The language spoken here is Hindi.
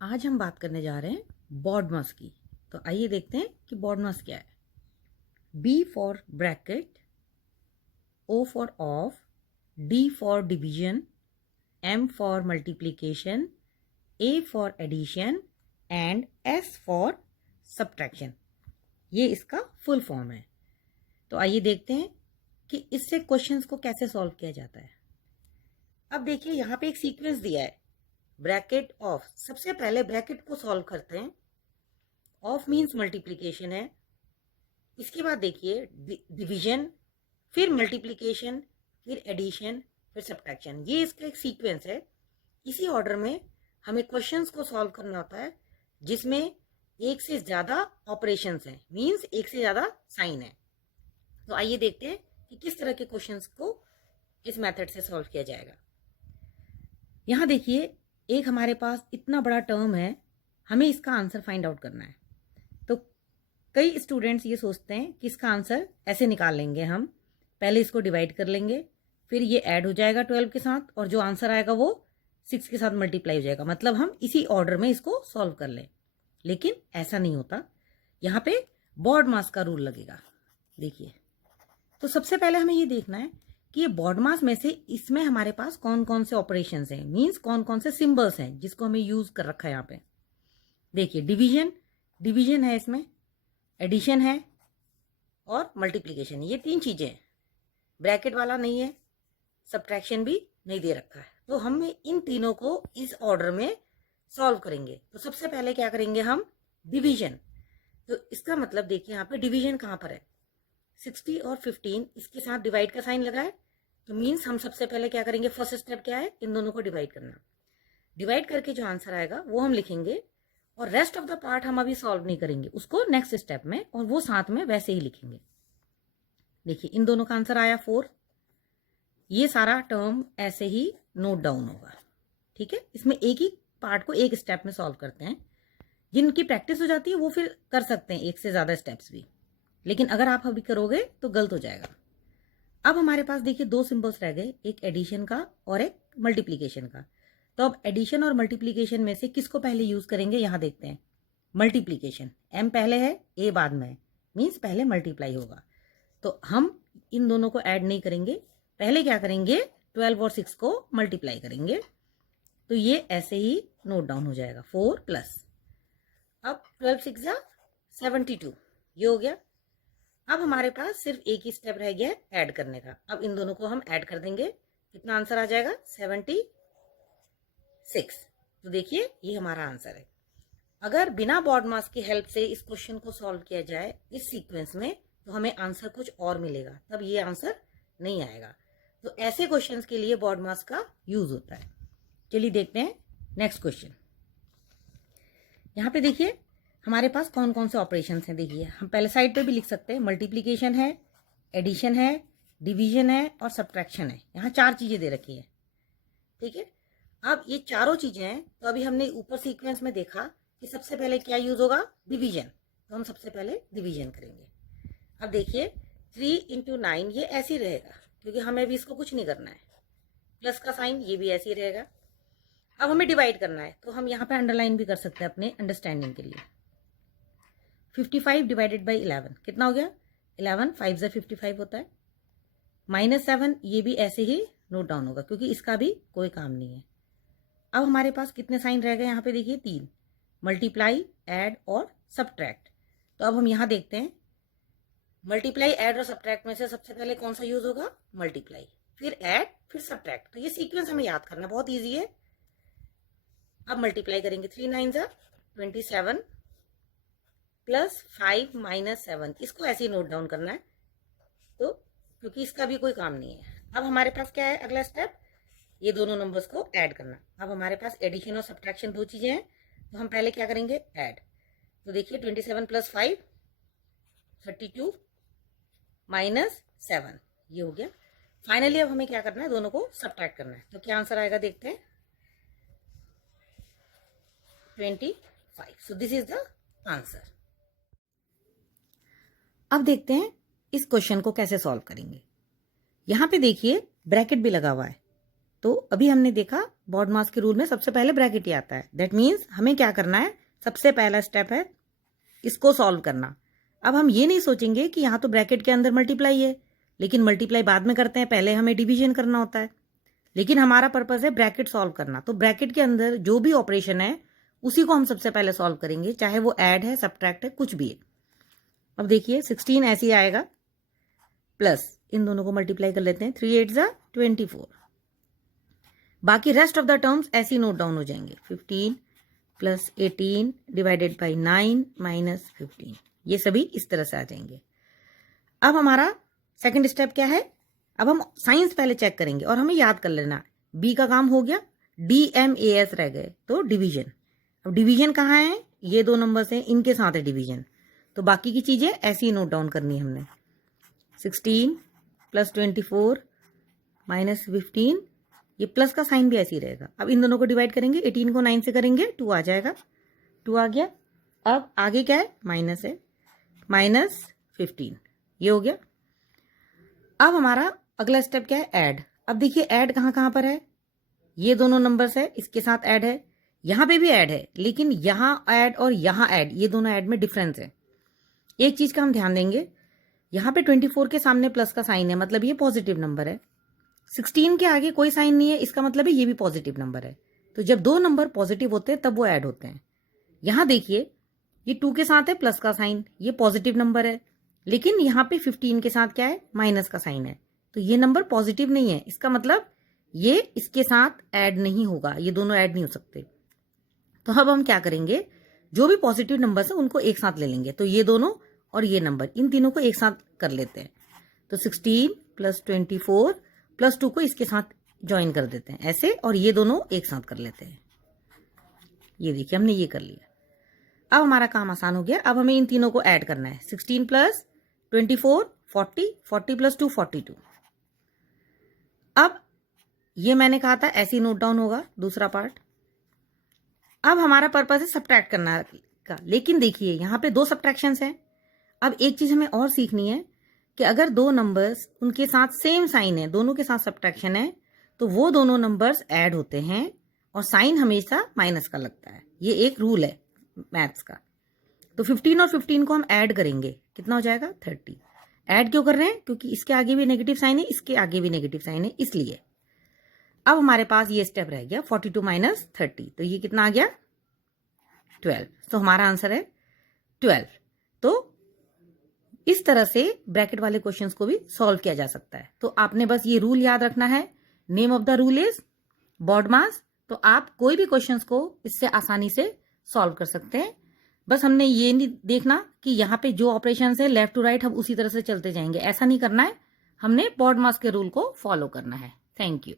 आज हम बात करने जा रहे हैं BODMAS की। तो आइए देखते हैं कि BODMAS क्या है। B for bracket, O for of, D for division, M for multiplication, A for addition and S for subtraction. ये इसका फुल फॉर्म है। तो आइए देखते हैं कि इससे क्वेश्चंस को कैसे सॉल्व किया जाता है। अब देखिए यहाँ पे एक सीक्वेंस दिया है, ब्रैकेट ऑफ। सबसे पहले ब्रैकेट को सॉल्व करते हैं। ऑफ मीन्स मल्टीप्लिकेशन है। इसके बाद देखिए डिवीजन, फिर मल्टीप्लिकेशन, फिर एडिशन, फिर सब्ट्रैक्शन। ये इसका एक सीक्वेंस है। इसी ऑर्डर में हमें क्वेश्चंस को सॉल्व करना होता है जिसमें एक से ज्यादा ऑपरेशंस हैं, मीन्स एक से ज्यादा साइन है। तो आइए देखते हैं कि किस तरह के क्वेश्चंस को इस मेथड से सॉल्व किया जाएगा। यहां देखिए एक हमारे पास इतना बड़ा टर्म है, हमें इसका आंसर फाइंड आउट करना है। तो कई स्टूडेंट्स ये सोचते हैं कि इसका आंसर ऐसे निकाल लेंगे, हम पहले इसको डिवाइड कर लेंगे, फिर ये ऐड हो जाएगा 12 के साथ और जो आंसर आएगा वो 6 के साथ मल्टीप्लाई हो जाएगा, मतलब हम इसी ऑर्डर में इसको सॉल्व कर लें। लेकिन ऐसा नहीं होता, यहाँ पे BODMAS का रूल लगेगा। देखिए, तो सबसे पहले हमें ये देखना है कि ये BODMAS में से इसमें हमारे पास कौन कौन से ऑपरेशंस हैं, मींस कौन कौन से सिंबल्स हैं जिसको हमें यूज कर रखा है यहाँ पे। देखिए डिवीजन है, इसमें एडिशन है और मल्टीप्लिकेशन, ये तीन चीजें हैं। ब्रैकेट वाला नहीं है, सब्ट्रैक्शन भी नहीं दे रखा है। तो हम इन तीनों को इस ऑर्डर में सॉल्व करेंगे। तो सबसे पहले क्या करेंगे हम, डिवीजन। तो इसका मतलब देखिए यहाँ पे डिवीजन कहाँ पर है, 60 और 15, इसके साथ डिवाइड का साइन लगा है। तो मीन्स हम सबसे पहले क्या करेंगे, फर्स्ट स्टेप क्या है, इन दोनों को डिवाइड करना। डिवाइड करके जो आंसर आएगा वो हम लिखेंगे और रेस्ट ऑफ द पार्ट हम अभी सॉल्व नहीं करेंगे, उसको नेक्स्ट स्टेप में, और वो साथ में वैसे ही लिखेंगे। देखिए इन दोनों का आंसर आया 4। ये सारा टर्म ऐसे ही नोट डाउन होगा, ठीक है। इसमें एक ही पार्ट को एक स्टेप में सॉल्व करते हैं। जिनकी प्रैक्टिस हो जाती है वो फिर कर सकते हैं एक से ज्यादा स्टेप्स भी, लेकिन अगर आप अभी करोगे तो गलत हो जाएगा। अब हमारे पास देखिए दो सिंबल्स रह गए, एक एडिशन का और एक मल्टीप्लिकेशन का। तो अब एडिशन और मल्टीप्लिकेशन में से किसको पहले यूज करेंगे, यहां देखते हैं। मल्टीप्लिकेशन, m पहले है a बाद में है, मीन्स पहले मल्टीप्लाई होगा। तो हम इन दोनों को ऐड नहीं करेंगे, पहले क्या करेंगे, 12 और 6 को मल्टीप्लाई करेंगे। तो ये ऐसे ही नोट डाउन हो जाएगा, 4 प्लस, अब 12 6 जा 72, ये हो गया। अब हमारे पास सिर्फ एक ही स्टेप रह गया है ऐड करने का। अब इन दोनों को हम ऐड कर देंगे, कितना आंसर आ जाएगा, 76। तो देखिए ये हमारा आंसर है। अगर बिना BODMAS की हेल्प से इस क्वेश्चन को सॉल्व किया जाए इस सीक्वेंस में, तो हमें आंसर कुछ और मिलेगा, तब ये आंसर नहीं आएगा। तो ऐसे क्वेश्चंस के लिए BODMAS का यूज होता है। चलिए देखते हैं नेक्स्ट क्वेश्चन। यहाँ पे देखिए हमारे पास कौन कौन से ऑपरेशंस हैं। देखिए हम पहले साइड पे भी लिख सकते हैं, मल्टीप्लिकेशन है, एडिशन है, डिवीजन है और सब्ट्रैक्शन है। यहाँ 4 चीजें दे रखी है, ठीक है। अब ये चारों चीजें हैं, तो अभी हमने ऊपर सीक्वेंस में देखा कि सबसे पहले क्या यूज होगा, डिवीजन। तो हम सबसे पहले डिवीजन करेंगे। अब देखिए 3 × 9 ये ऐसे ही रहेगा, क्योंकि हमें भी इसको कुछ नहीं करना है। प्लस का साइन ये भी ऐसे ही रहेगा। अब हमें डिवाइड करना है, तो हम यहाँ पे अंडरलाइन भी कर सकते हैं अपने अंडरस्टैंडिंग के लिए। 55 डिवाइडेड बाई 11 कितना हो गया, 11 5 से 55 होता है। -7 ये भी ऐसे ही नोट डाउन होगा, क्योंकि इसका भी कोई काम नहीं है। अब हमारे पास कितने साइन रह गए यहाँ पे, देखिए 3, मल्टीप्लाई, ऐड और सब्ट्रैक्ट। तो अब हम यहाँ देखते हैं, मल्टीप्लाई, ऐड और सब्ट्रैक्ट में से सबसे पहले कौन सा यूज होगा, मल्टीप्लाई, फिर ऐड, फिर सब्ट्रैक्ट। तो ये सीक्वेंस हमें याद करना बहुत ईजी है। अब मल्टीप्लाई करेंगे, 3 9 जा 27 प्लस 5 - 7, इसको ऐसे ही नोट डाउन करना है, तो क्योंकि इसका भी कोई काम नहीं है। अब हमारे पास क्या है अगला स्टेप, ये दोनों नंबर्स को ऐड करना। अब हमारे पास एडिशन और सब्ट्रैक्शन दो चीजें हैं, तो हम पहले क्या करेंगे, ऐड। तो देखिए 27 + 5 32 - 7, ये हो गया। फाइनली अब हमें क्या करना है, दोनों को सब्ट्रैक्ट करना है। तो क्या आंसर आएगा देखते हैं, 25। So this is the answer. अब देखते हैं इस क्वेश्चन को कैसे सॉल्व करेंगे। यहां पे देखिए ब्रैकेट भी लगा हुआ है। तो अभी हमने देखा बॉड मास के रूल में सबसे पहले ब्रैकेट ही आता है। दैट मीन्स हमें क्या करना है, सबसे पहला स्टेप है इसको सॉल्व करना। अब हम ये नहीं सोचेंगे कि यहाँ तो ब्रैकेट के अंदर मल्टीप्लाई है, लेकिन मल्टीप्लाई बाद में करते हैं, पहले हमें डिवीजन करना होता है। लेकिन हमारा पर्पस है ब्रैकेट सॉल्व करना, तो ब्रैकेट के अंदर जो भी ऑपरेशन है उसी को हम सबसे पहले सॉल्व करेंगे, चाहे वो ऐड है, सब्ट्रैक्ट है, कुछ भी है। अब देखिए 16 ऐसे ही आएगा, प्लस इन दोनों को मल्टीप्लाई कर लेते हैं, 3 8 जा 24। बाकी रेस्ट ऑफ द टर्म्स ऐसे ही नोट डाउन हो जाएंगे। 15 प्लस 18 डिवाइडेड बाई 9 माइनस 15, ये सभी इस तरह से आ जाएंगे। अब हमारा सेकंड स्टेप क्या है, अब हम साइंस पहले चेक करेंगे और हमें याद कर लेना, बी का काम हो गया, DMAS रह गए, तो डिवीजन। अब डिवीजन कहाँ है, ये दो नंबर्स हैं, इनके साथ है डिवीजन, तो बाकी की चीजें ऐसे ही नोट डाउन करनी है हमने। 16 प्लस 24 माइनस 15, ये प्लस का साइन भी ऐसे ही रहेगा। अब इन दोनों को डिवाइड करेंगे, 18 को 9 से करेंगे, 2 आ जाएगा, 2 आ गया। अब आगे क्या है, माइनस है, माइनस 15, ये हो गया। अब हमारा अगला स्टेप क्या है, ऐड। अब देखिए ऐड कहाँ कहाँ पर है, ये दोनों नंबर्स है, इसके साथ ऐड है, यहाँ पे भी ऐड है, लेकिन यहाँ ऐड और यहाँ ऐड, ये दोनों ऐड में डिफरेंस है। एक चीज का हम ध्यान देंगे, यहाँ पे 24 के सामने प्लस का साइन है, मतलब ये पॉजिटिव नंबर है। 16 के आगे कोई साइन नहीं है, इसका मतलब है ये भी पॉजिटिव नंबर है। तो जब दो नंबर पॉजिटिव होते हैं तब वो ऐड होते हैं। यहाँ देखिए ये 2 के साथ है प्लस का साइन, ये पॉजिटिव नंबर है, लेकिन यहाँ पे 15 के साथ क्या है, माइनस का साइन है, तो ये नंबर पॉजिटिव नहीं है, इसका मतलब ये इसके साथ ऐड नहीं होगा, ये दोनों ऐड नहीं हो सकते। तो अब हम क्या करेंगे, जो भी पॉजिटिव नंबर्स है उनको एक साथ ले लेंगे, तो ये दोनों और ये नंबर, इन तीनों को एक साथ कर लेते हैं। तो 16 प्लस 24 प्लस 2 को इसके साथ ज्वाइन कर देते हैं ऐसे, और ये दोनों एक साथ कर लेते हैं। ये देखिए हमने ये कर लिया। अब हमारा काम आसान हो गया। अब हमें इन तीनों को ऐड करना है, 16 प्लस 24 40, 40 प्लस 2 42। अब ये मैंने कहा था ऐसे ही नोट डाउन होगा दूसरा पार्ट। अब हमारा पर्पस है सब्ट्रैक्ट करना का, लेकिन देखिए यहाँ पे 2 सब्ट्रैक्शंस हैं। अब एक चीज हमें और सीखनी है कि अगर दो नंबर्स उनके साथ सेम साइन है, दोनों के साथ सब्ट्रैक्शन है, तो वो दोनों नंबर्स ऐड होते हैं और साइन हमेशा माइनस का लगता है। ये एक रूल है मैथ्स का। तो 15 और 15 को हम ऐड करेंगे, कितना हो जाएगा 30। ऐड क्यों कर रहे हैं, क्योंकि इसके आगे भी नेगेटिव साइन है, इसके आगे भी नेगेटिव साइन है, इसलिए। अब हमारे पास ये स्टेप रह गया 42 माइनस 30, तो ये कितना आ गया 12। तो हमारा आंसर है 12। तो इस तरह से ब्रैकेट वाले क्वेश्चंस को भी सॉल्व किया जा सकता है। तो आपने बस ये रूल याद रखना है, name of the rule is BODMAS. तो आप कोई भी क्वेश्चंस को इससे आसानी से सॉल्व कर सकते हैं। बस हमने ये नहीं देखना कि यहाँ पे जो ऑपरेशंस है लेफ्ट टू राइट हम उसी तरह से चलते जाएंगे, ऐसा नहीं करना है। हमने बॉडमास के रूल को फॉलो करना है। Thank you.